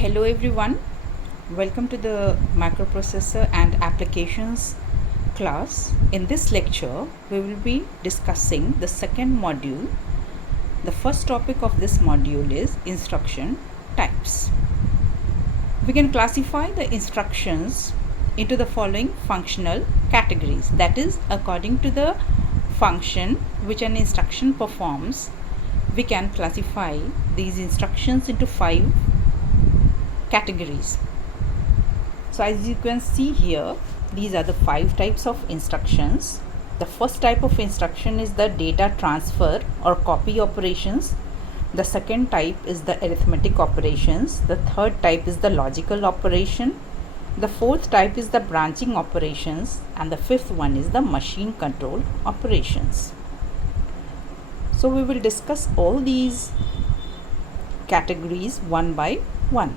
Hello everyone, welcome to the microprocessor and applications class. In this lecture, we will be discussing the second module. The first topic of this module is instruction types. We can classify the instructions into the following functional categories. That is, according to the function which an instruction performs, we can classify these instructions into 5 categories. So as you can see here, these are the 5 types of instructions. The first type of instruction is the data transfer or copy operations. The second type is the arithmetic operations. The third type is the logical operation. The fourth type is the branching operations, and the fifth one is the machine control operations. So we will discuss all these categories one by one.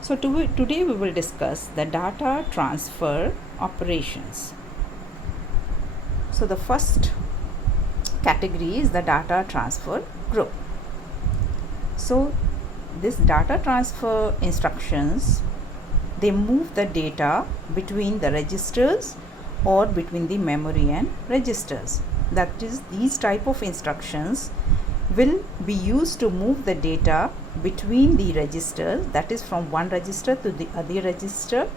So today we will discuss the data transfer operations. So the first category is the data transfer group. So this data transfer instructions, they move the data between the registers or between the memory and registers. That is, these type of instructions will be used to move the data between the registers, that is from one register to the other register,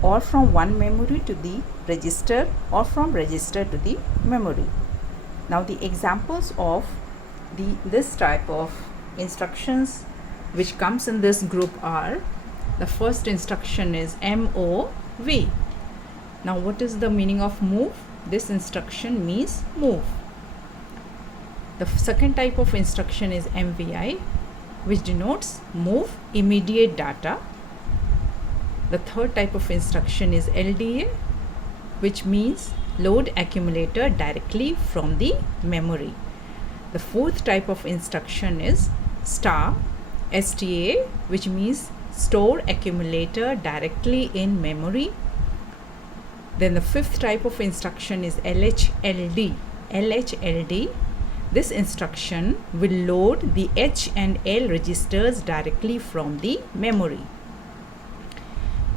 or from one memory to the register, or from register to the memory. Now the examples of this type of instructions which comes in this group are: the first instruction is MOV. Now what is the meaning of move? This instruction means move. The second type of instruction is MVI, which denotes move immediate data. The third type of instruction is LDA, which means load accumulator directly from the memory. The fourth type of instruction is STA, which means store accumulator directly in memory. Then the fifth type of instruction is LHLD. This instruction will load the H and L registers directly from the memory.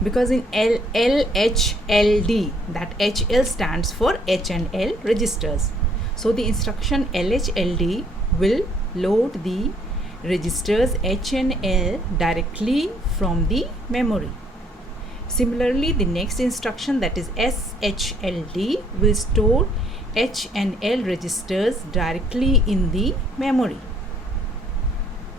Because in LHLD, that HL stands for H and L registers. So the instruction LHLD will load the registers H and L directly from the memory. Similarly, the next instruction, that is SHLD, will store H and L registers directly in the memory.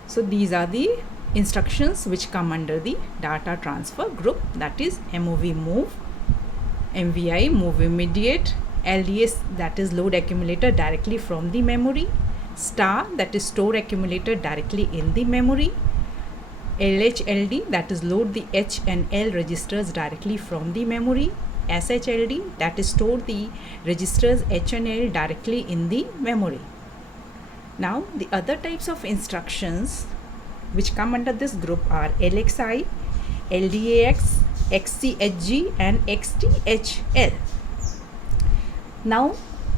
So these are the instructions which come under the data transfer group, that is MOV move, MVI move immediate, LDS, that is load accumulator directly from the memory, STAR, that is store accumulator directly in the memory, LHLD, that is load the H and L registers directly from the memory, SHLD, that is store the registers H and L directly in the memory. Now the other types of instructions which come under this group are LXI, LDAX, XCHG and XTHL. Now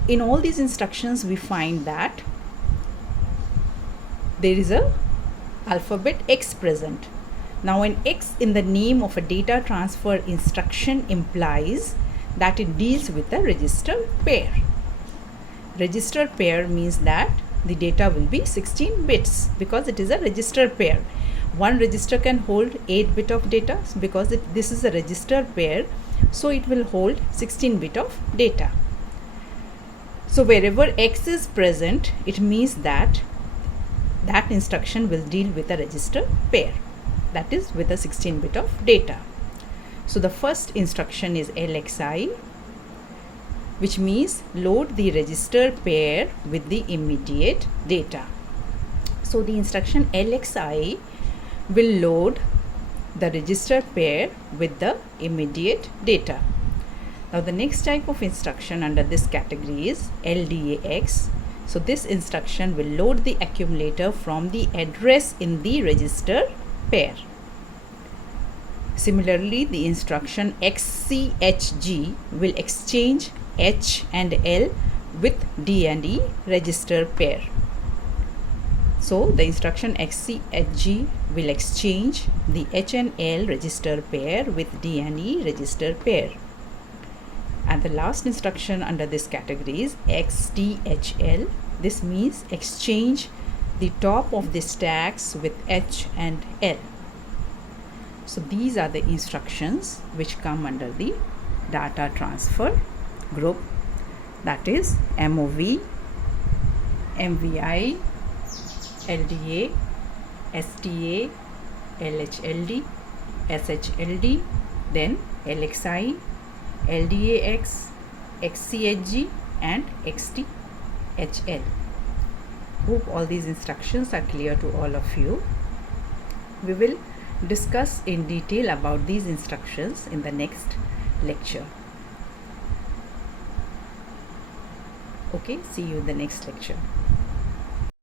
in all these instructions we find that there is a alphabet X present. Now an X in the name of a data transfer instruction implies that it deals with a register pair. Register pair means that the data will be 16 bits because it is a register pair. One register can hold 8 bit of data because this is a register pair, so it will hold 16 bit of data. So wherever X is present, it means that that instruction will deal with a register pair, that is with a 16 bit of data. So the first instruction is LXI, which means load the register pair with the immediate data. So the instruction LXI will load the register pair with the immediate data. Now the next type of instruction under this category is LDAX. So this instruction will load the accumulator from the address in the register pair. Similarly, the instruction XCHG will exchange H and L with D and E register pair. So the instruction XCHG will exchange the H and L register pair with D and E register pair. And the last instruction under this category is XTHL. This means exchange the top of the stacks with H and L. So these are the instructions which come under the data transfer group, that is MOV, MVI, LDA, STA, LHLD, SHLD, then LXI, LDAX, XCHG and XTHL. Hope all these instructions are clear to all of you. We will discuss in detail about these instructions in the next lecture. Okay, see you in the next lecture.